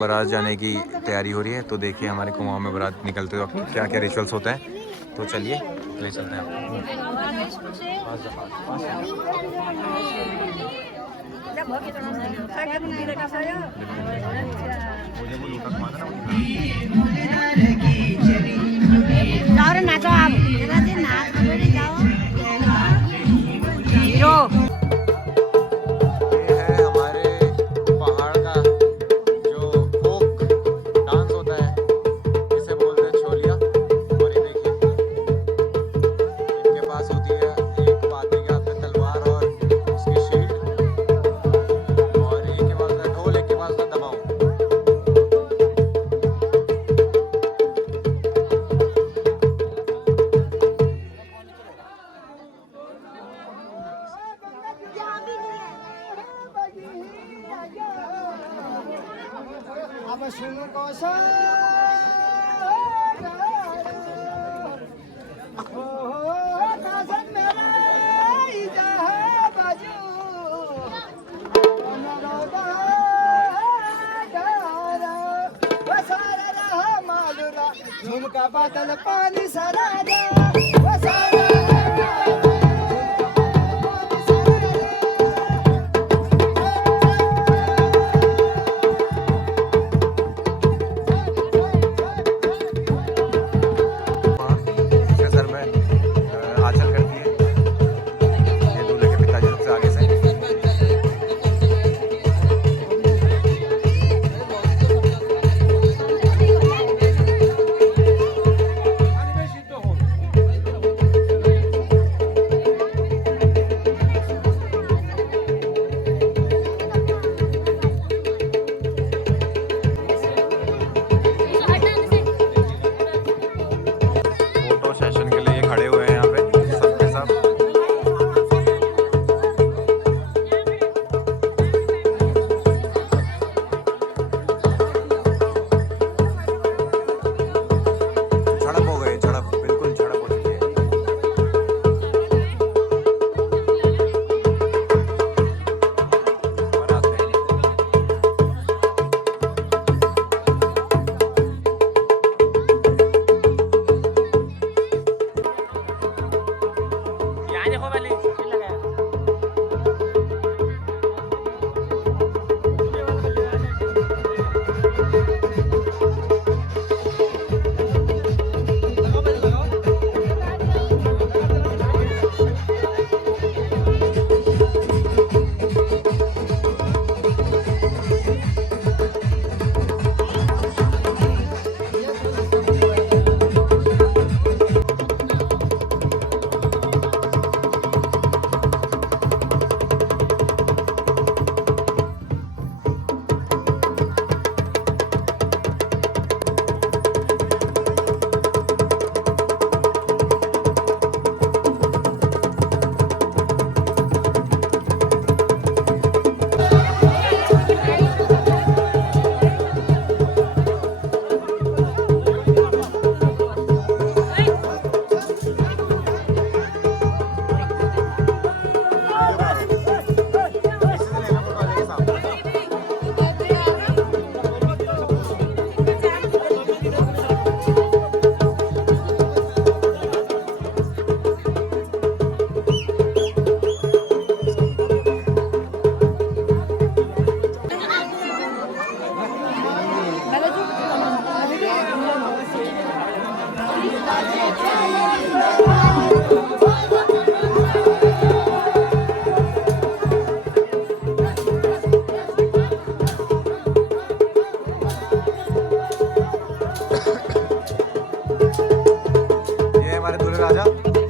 बारात जाने की तैयारी हो रही है। तो देखिए हमारे कुआं में बारात निकलते वक्त क्या क्या रिचुअल्स होते हैं। तो चलिए ले चलते हैं आपको। झुमका बादल पानी सरा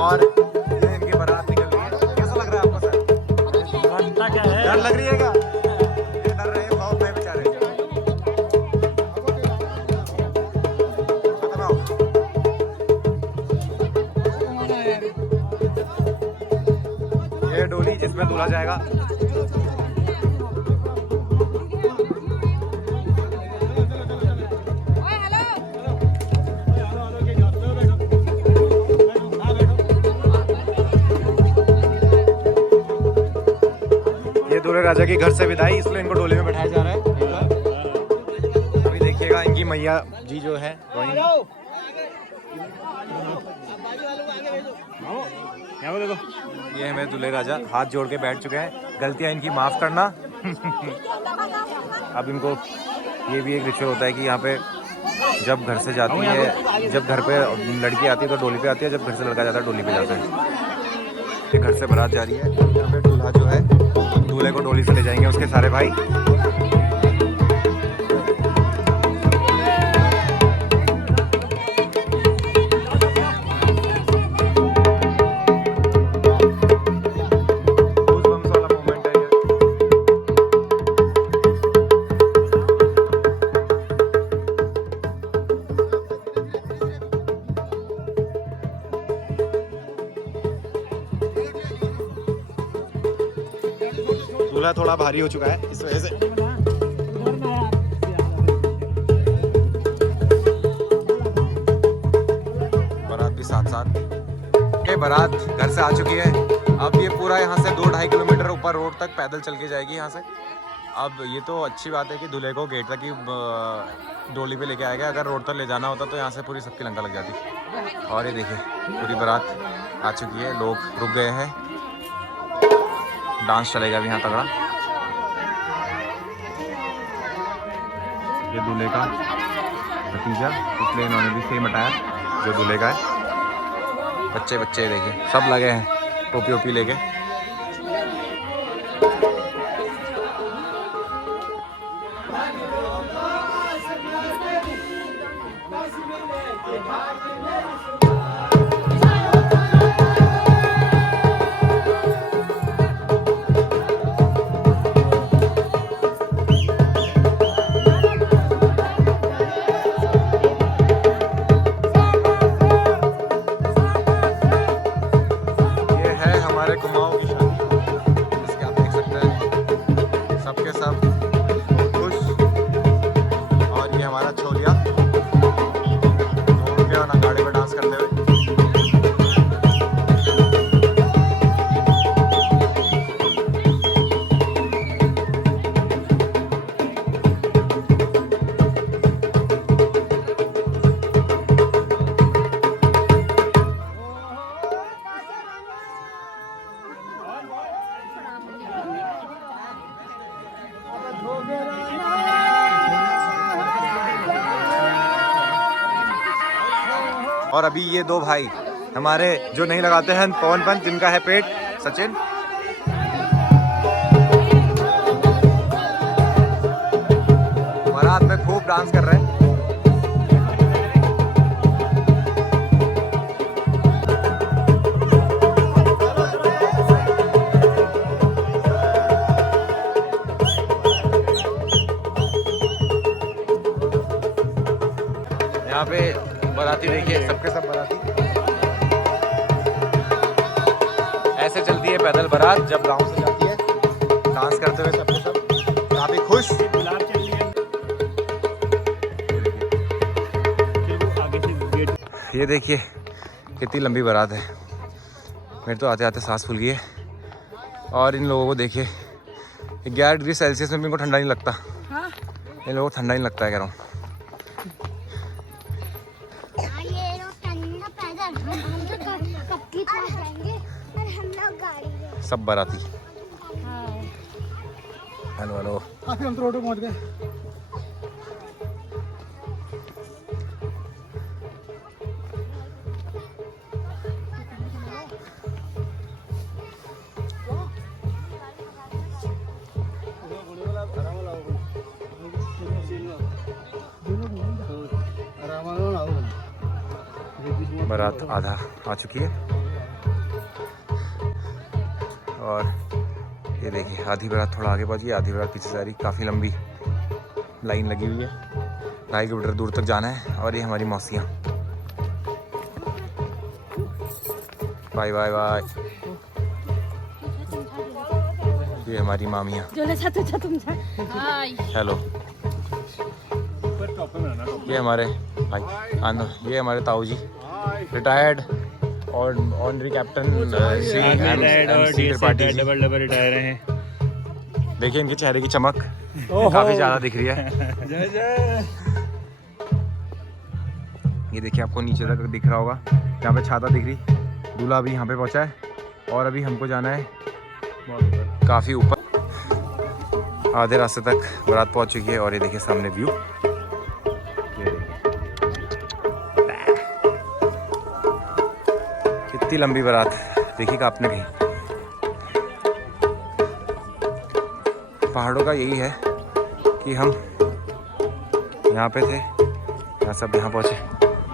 और ये इनकी बारात निकल रही है। कैसा लग रहा है आपको सर? डर लग रही है क्या? ये डर रहे हैं बहुत में बेचारे। ये डोली जिसमें दूल्हा जाएगा। दूल्हे राजा की घर से विदाई, इसलिए इनको डोले में बैठाया जा रहा है। मैया जी जो है ड्राइंग, ये है मेरे दूल्हे राजा, हाथ जोड़ के बैठ चुके हैं। गलतियां इनकी माफ़ करना। अब इनको ये भी एक रिचुअल होता है कि यहाँ पे जब घर से जाती है, जब घर पे लड़की आती है तो डोली पे आती है, जब घर से लड़का जाता है डोली पे जाता है। ये घर से बारात जा रही है, यहाँ पे दूल्हा जो है दूल्हे को डोली से ले जाएंगे उसके सारे भाई। दूल्हा थोड़ा भारी हो चुका है इस वजह से। बारात भी साथ साथ के बारात घर से आ चुकी है। अब ये पूरा यहाँ से 2-2.5 किलोमीटर ऊपर रोड तक पैदल चल के जाएगी यहाँ से। अब ये तो अच्छी बात है कि दूल्हे को गेट तक ही डोली पे लेके आएगा। अगर रोड तक ले जाना होता तो यहाँ से पूरी सबकी लंका लग जाती। और ये देखिए पूरी बारात आ चुकी है, लोग रुक गए हैं, डांस चलेगा अभी यहाँ तगड़ा। ये दूल्हे का भतीजा, इसलिए इन्होंने भी सेम अटायर जो दूल्हे का है। बच्चे बच्चे देखिए सब लगे हैं टोपी ओपी लेके। और अभी ये दो भाई हमारे जो नहीं लगाते हैं पवन पंत, जिनका है पेट, सचिन। बारात में खूब डांस कर रहे हैं। यहाँ पे बाराती देखिए, सबके सब बाराती ऐसे चलती है पैदल बारात जब गांव से जाती है, डांस करते हुए सबके सब काफी खुश। ये देखिए कितनी लंबी बारात है। मेरे तो आते आते सांस फूल गई है। और इन लोगों को देखिए 11 डिग्री सेल्सियस में भी इनको ठंडा नहीं लगता। इन लोगों को ठंडा नहीं लगता है, कह रहा हूँ। सब बाराती। हेलो हेलो, हम तो रोड पे पहुंच गए। बारात आधा आ चुकी है और ये देखिए आधी बारात थोड़ा आगे पहुंची, आधी बारात पीछे जा रही। काफ़ी लंबी लाइन लगी हुई है, 2.5 किलोमीटर दूर तक जाना है। और ये हमारी मौसियाँ, बाय बाय बाय। ये हमारी मामियाँ, हेलो। ये हमारे भाई, ये हमारे ताऊ जी, रिटायर्ड और ऑनरी कैप्टन डबल रिटायर हैं। देखिए इनके चेहरे की चमक काफी ज्यादा दिख रही है। जय जय। ये देखिए आपको नीचे तक दिख रहा होगा, यहाँ पे छाता दिख रही। दूल्हा अभी यहाँ पे पहुँचा है और अभी हमको जाना है काफ़ी ऊपर। आधे रास्ते तक बारात पहुँच चुकी है और ये देखिए सामने व्यू। कितनी लंबी बारात देखिएगा आपने कहीं। पहाड़ों का यही है कि हम यहाँ पे थे, यहाँ सब यहाँ पहुँचे,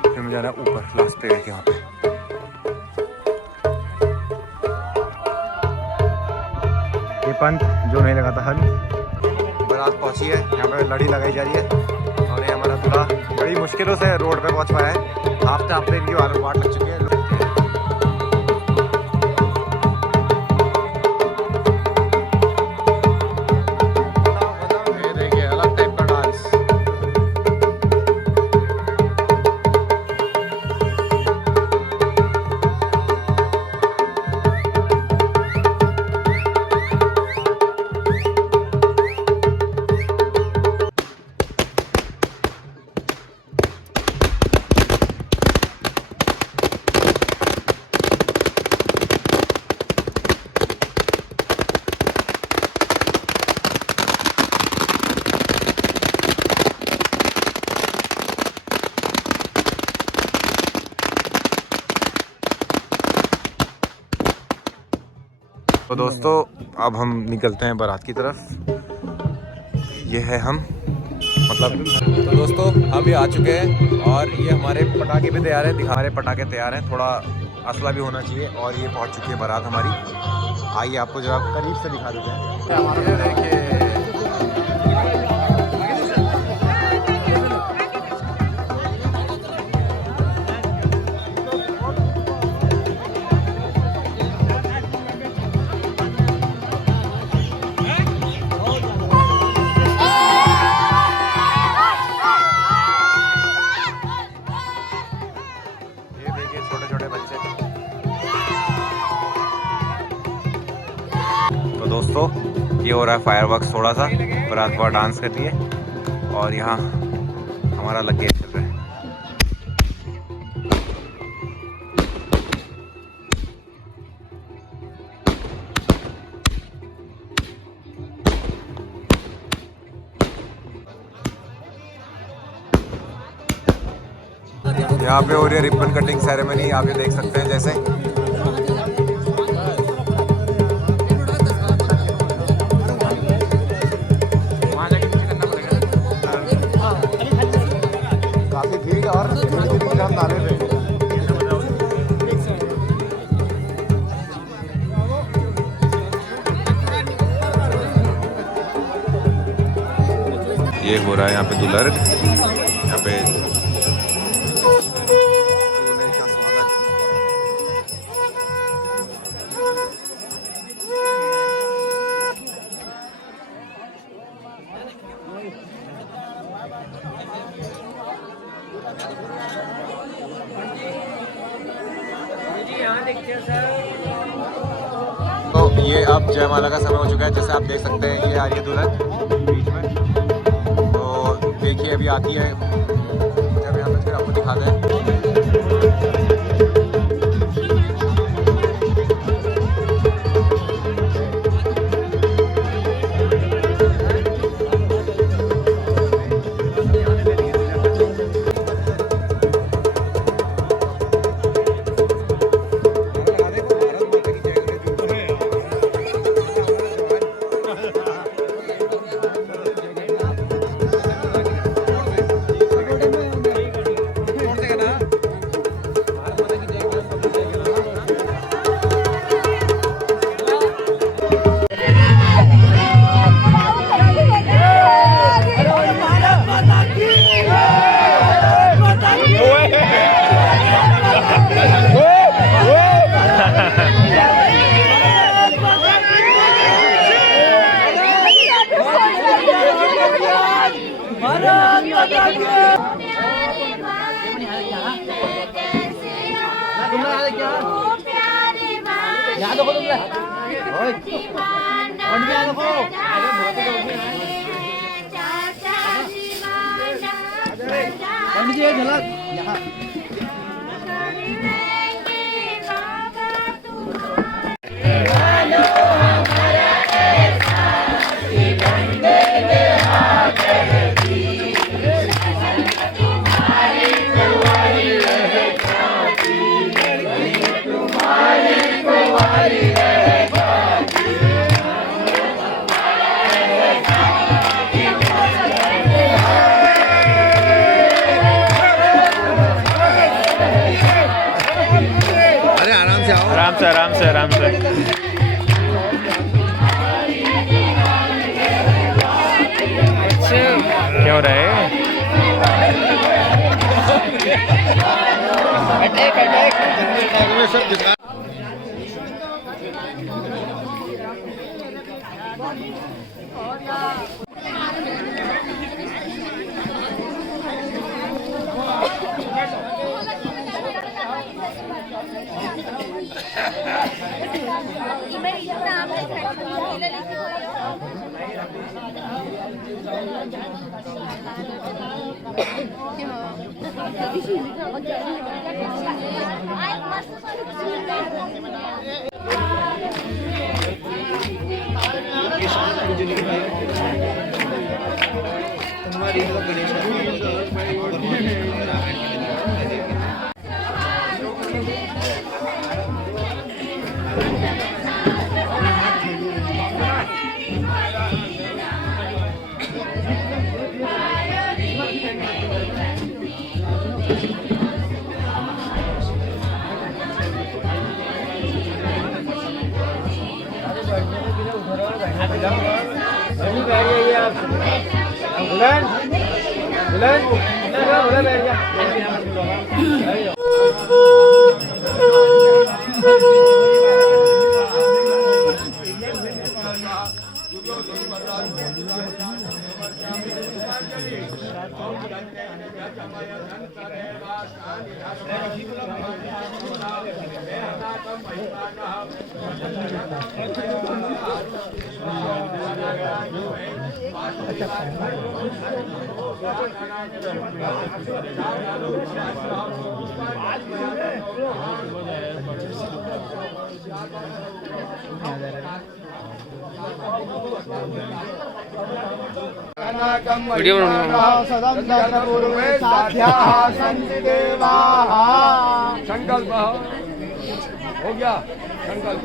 फिर हमें जाना ऊपर लास्ट पे के वहाँ पे। ये पंत जो नहीं लगाता हल। बारात पहुँची है, यहाँ पे लड़ी लगाई जा रही है और ये हमारा दूल्हा बड़ी मुश्किलों से रोड पे पहुँच पाया है। हफ्ते इनकी वाट लग चुकी है। ये देखिए अलग टाइप का डांस। तो दोस्तों अब हम निकलते हैं बारात की तरफ। ये है हम मतलब। तो दोस्तों हम ये आ चुके हैं और ये हमारे पटाखे भी तैयार हैं। हमारे पटाखे तैयार हैं, थोड़ा असला भी होना चाहिए। और ये पहुंच चुकी है बारात हमारी। आइए आपको जरा करीब से दिखा देते हैं। ये देखिए छोटे छोटे बच्चे। तो दोस्तों ये हो रहा है फायरवर्क्स थोड़ा सा। बारात पर डांस कर रही है और यहाँ हमारा लग गया चल रहा है। यहाँ पे हो रही है रिबन कटिंग सेरेमनी, आप ये देख सकते हैं जैसे। काफी भीड़ और हम नाले पे। ये हो रहा है यहाँ पे दुल्हन, यहाँ पे तो ये अब जयमाला का समय हो चुका है। जैसे आप देख सकते हैं ये आ रही है दुल्हन बीच में। तो देखिए अभी आती है, जब यहाँ पे फिर आपको दिखाते हैं। पंडित जी ये झलक यहाँ आराम से आराम से। क्या हो रहा है? अटैक अटैक में सब दिखा वीडियो सदम दर्शपूर्वे साध्याः सन्ति देवाः। संकल्प हो गया संकल्प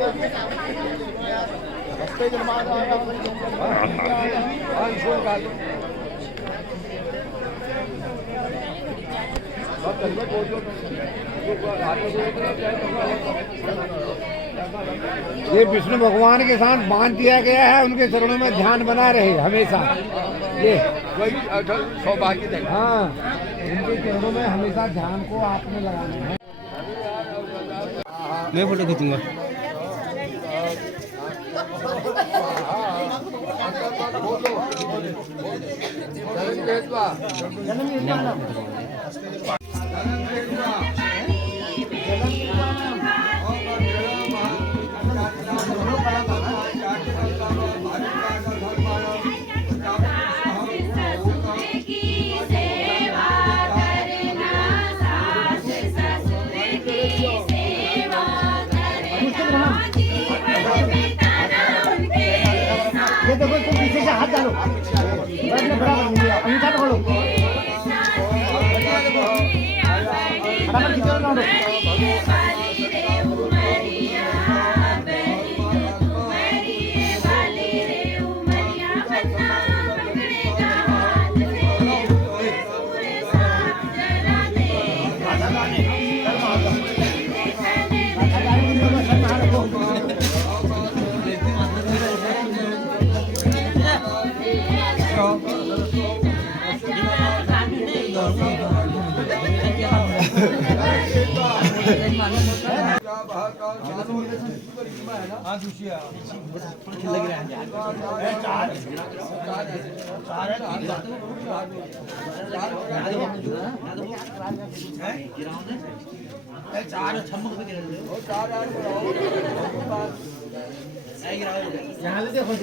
ये विष्णु भगवान के साथ बांध दिया गया है, उनके चरणों में ध्यान बना रहे हमेशा। ये वही अटल सौभाग्य थे। हाँ, उनके चरणों में हमेशा ध्यान को आपने लगाना है। मैं फोटो खींचूंगा। ये देखो तुम पीछे से हाथ डालो, अंगूठा पकड़ो, फटाफट खींचो ना दो। यहाँ ले देखो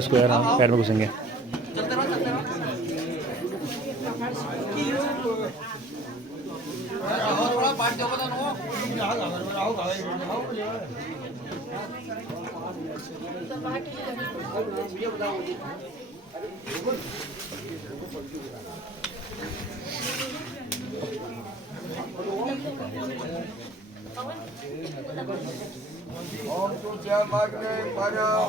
स्क्वायर पैर में घुसेंगे। ओम सूर्यमग्ने परम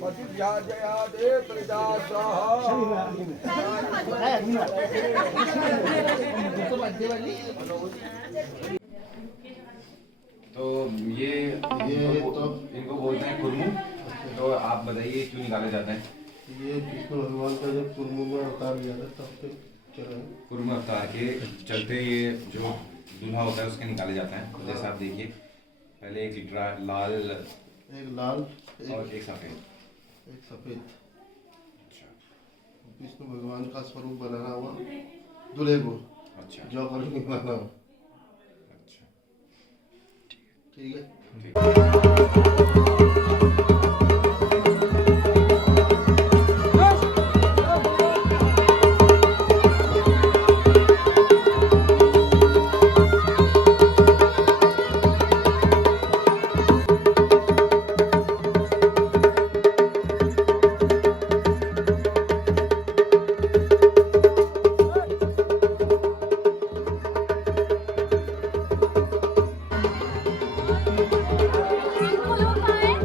बहतो जया दे प्रजा तो ये इनको बोलते हैं कुरमू। तो आप बताइए क्यों निकाले जाते हैं? ये विष्णु भगवान का जब कुर्मू में अवतार लिया था तब से चला है। कुरमू अवतार के चलते ये जो दूल्हा होता है उसके निकाले जाते हैं। तो जैसे आप देखिए, पहले एक लाल एक लाल और एक सफ़ेद। एक सफेद अच्छा विष्णु भगवान का स्वरूप बनाना हुआ दूल्हे को, अच्छा जो करोगे बनाना हुआ। अच्छा ठीक है। इनको लोग कहाँ हैं?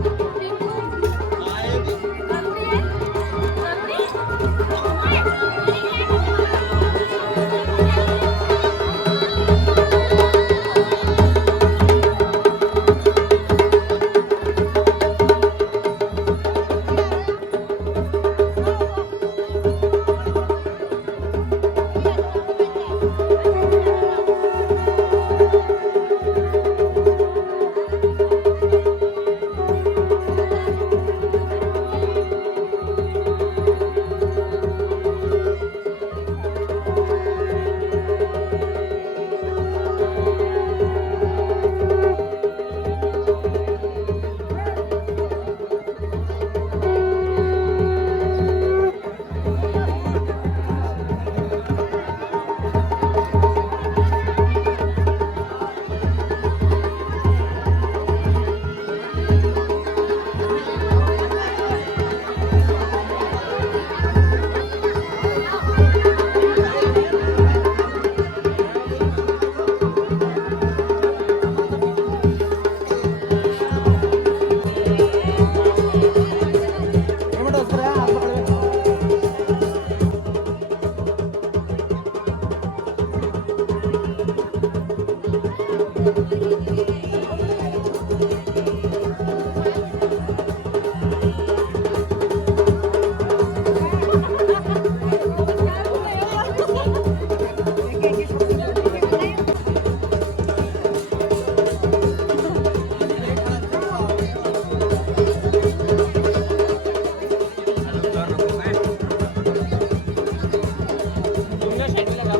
लाइट भी लगा